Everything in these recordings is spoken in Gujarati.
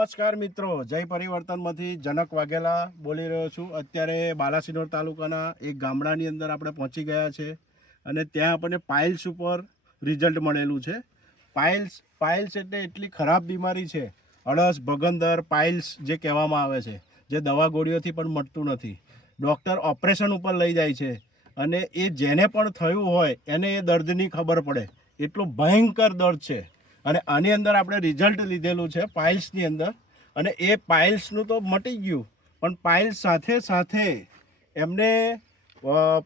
નમસ્કાર મિત્રો, જય પરિવર્તનમાંથી જનક વાઘેલા બોલી રહ્યો છું. અત્યારે બાલાસિનોર તાલુકાના એક ગામડાની અંદર આપણે પહોંચી ગયા છે અને ત્યાં આપણને પાઇલ્સ ઉપર રિઝલ્ટ મળેલું છે. પાઇલ્સ એટલે એટલી ખરાબ બીમારી છે, અળસ, ભગંદર, પાઇલ્સ જે કહેવામાં આવે છે, જે દવા ગોળીઓથી પણ મટતું નથી. ડૉક્ટર ઓપરેશન ઉપર લઈ જાય છે અને એ જેને પણ થયું હોય એને એ દર્દની ખબર પડે, એટલું ભયંકર દર્દ છે. અને આની અંદર આપણે રિઝલ્ટ લીધેલું છે પાઇલ્સની અંદર, અને એ પાઇલ્સનું તો મટી ગયું, પણ પાઇલ્સ સાથે સાથે એમને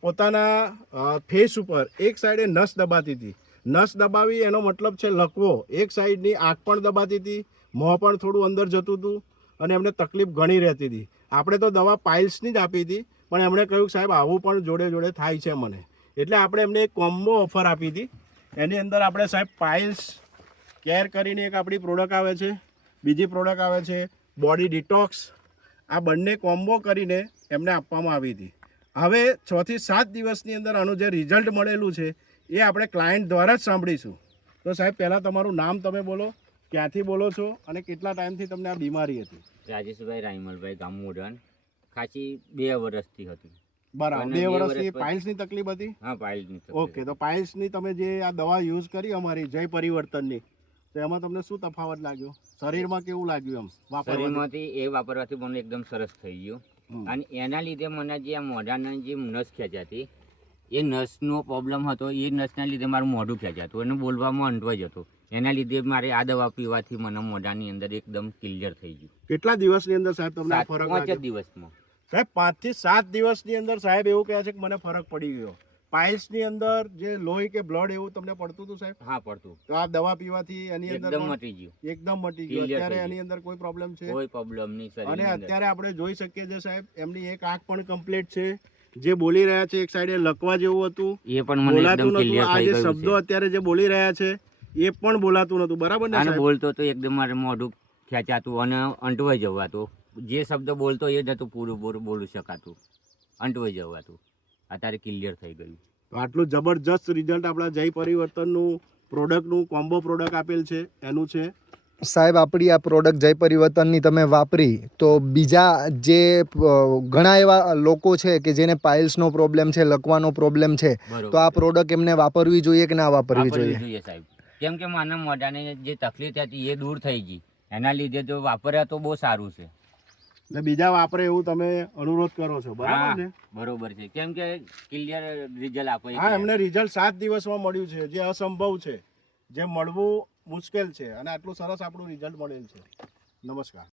પોતાના ફેસ ઉપર એક સાઈડે નસ દબાતી હતી. નસ દબાવી એનો મતલબ છે લકવો. એક સાઈડની આંખ પણ દબાતી હતી, મોં પણ થોડું અંદર જતું હતું અને એમને તકલીફ ઘણી રહેતી હતી. આપણે તો દવા પાઇલ્સની જ આપી હતી, પણ એમણે કહ્યું સાહેબ આવું પણ જોડે જોડે થાય છે મને, એટલે આપણે એમને એક કોમ્બો ઓફર આપી હતી. એની અંદર આપણે સાહેબ પાઇલ્સ કેર કરીને એક આપણી પ્રોડક્ટ આવે છે, બીજી પ્રોડક્ટ આવે છે બોડી ડિટોક્સ. આ બંને કોમ્બો કરીને એમને આપવામાં આવી હતી. હવે 6 થી 7 દિવસની અંદર આનું જે રિઝલ્ટ મળેલું છે એ આપણે ક્લાયન્ટ દ્વારા જ સાંભળીશું. તો સાહેબ પહેલાં તમારું નામ તમે બોલો, ક્યાંથી બોલો છો અને કેટલા ટાઈમથી તમને આ બીમારી હતી? રાજેશભાઈ રાયમલભાઈ, ગામ મોઢણ. ખાસી 2 વર્ષથી હતી. બરાબર, 2 વર્ષથી પાઇલ્સની તકલીફ હતી? હા, પાઇલ્સની. ઓકે, તો પાઇલ્સની તમે જે આ દવા યુઝ કરી અમારી જય પરિવર્તનની, તો એમાં તમને શું તફાવત લાગ્યો? શરીરમાં કેવું લાગ્યું? એમ શરીરમાંથી એ વાપરવાથી મને એકદમ સરસ થઈ ગયું. અને એના લીધે મને જે આ મોઢાના જે નસ ખેંચાતી, એ નસનો પ્રોબ્લેમ હતો. એ નસના લીધે મારું મોઢું ખેંચાતું અને બોલવામાં અંટવાઈ જતું. એના લીધે મારે આ દવા પીવાથી મને મોઢાની અંદર એકદમ ક્લિયર થઈ ગયું. કેટલા દિવસની અંદર સાહેબ તમને આ ફરક લાગ્યો? 5 દિવસમાં સાહેબ 5 થી 7 દિવસની અંદર સાહેબ એવું કહે છે કે મને ફરક પડી ગયો. પાઇલ્સની અંદર જે લોહી કે બ્લડ એવું તમને પડતું હતું સાહેબ? હા, પડતું. તો આ દવા પીવાથી એની અંદર એકદમ મટી ગયું. એકદમ મટી ગયું. અત્યારે એની અંદર કોઈ પ્રોબ્લેમ છે? કોઈ પ્રોબ્લેમ નહીં. અને અત્યારે આપણે જોઈ શકીએ છીએ સાહેબ એમની એક આંખ પણ કમ્પ્લીટ છે. જે બોલી રહ્યા છે એક સાઈડે લકવા જેવું હતું, એ પણ મને બોલાતું એકદમ નતું. ક્લિયર આ થઈ જે ગયું શબ્દો છે. અત્યારે જે બોલી રહ્યા છે એ પણ બોલાતું નતું. બરાબર ને અને સાહેબ? બોલતો તો એકદમ મારે મોઢું ખેંચાતું અને અંટવાઈ જવાતું. જે શબ્દ બોલતો એ જ હતું, પૂરું બોલી શકાતું, અંટવાઈ જવાતું. અત્યારે ક્લિયર થઈ ગયું. તો આટલું જબરજસ્ત રિઝલ્ટ આપણા જય પરિવર્તનનું પ્રોડક્ટનું કોમ્બો પ્રોડક્ટ આપેલ છે એનું છે. સાહેબ, આપણી આ પ્રોડક્ટ જય પરિવર્તનની તમે વાપરી તો બીજા જે ઘણા એવા લોકો છે કે જેને પાઇલ્સનો પ્રોબ્લેમ છે, લકવાનો પ્રોબ્લેમ છે, તો આ પ્રોડક્ટ એમને વાપરવી જોઈએ કે ના વાપરવી જોઈએ? સાહેબ, કેમ કે મારા મોઢાને જે તકલીફ હતી એ દૂર થઈ ગઈ. એના લીધે તો વાપર્યા તો બહુ સારું છે. એટલે બીજા વાપરે એવું તમે અનુરોધ કરો છો? બરાબર ને? બરોબર છે, કેમ કે ક્લિયર રિઝલ્ટ આપે. હા, એમને રિઝલ્ટ 7 દિવસમાં મળ્યું છે, જે અસંભવ છે, જે મળવું મુશ્કેલ છે, અને આટલું સરસ આપણું રિઝલ્ટ મળેલ છે. નમસ્કાર.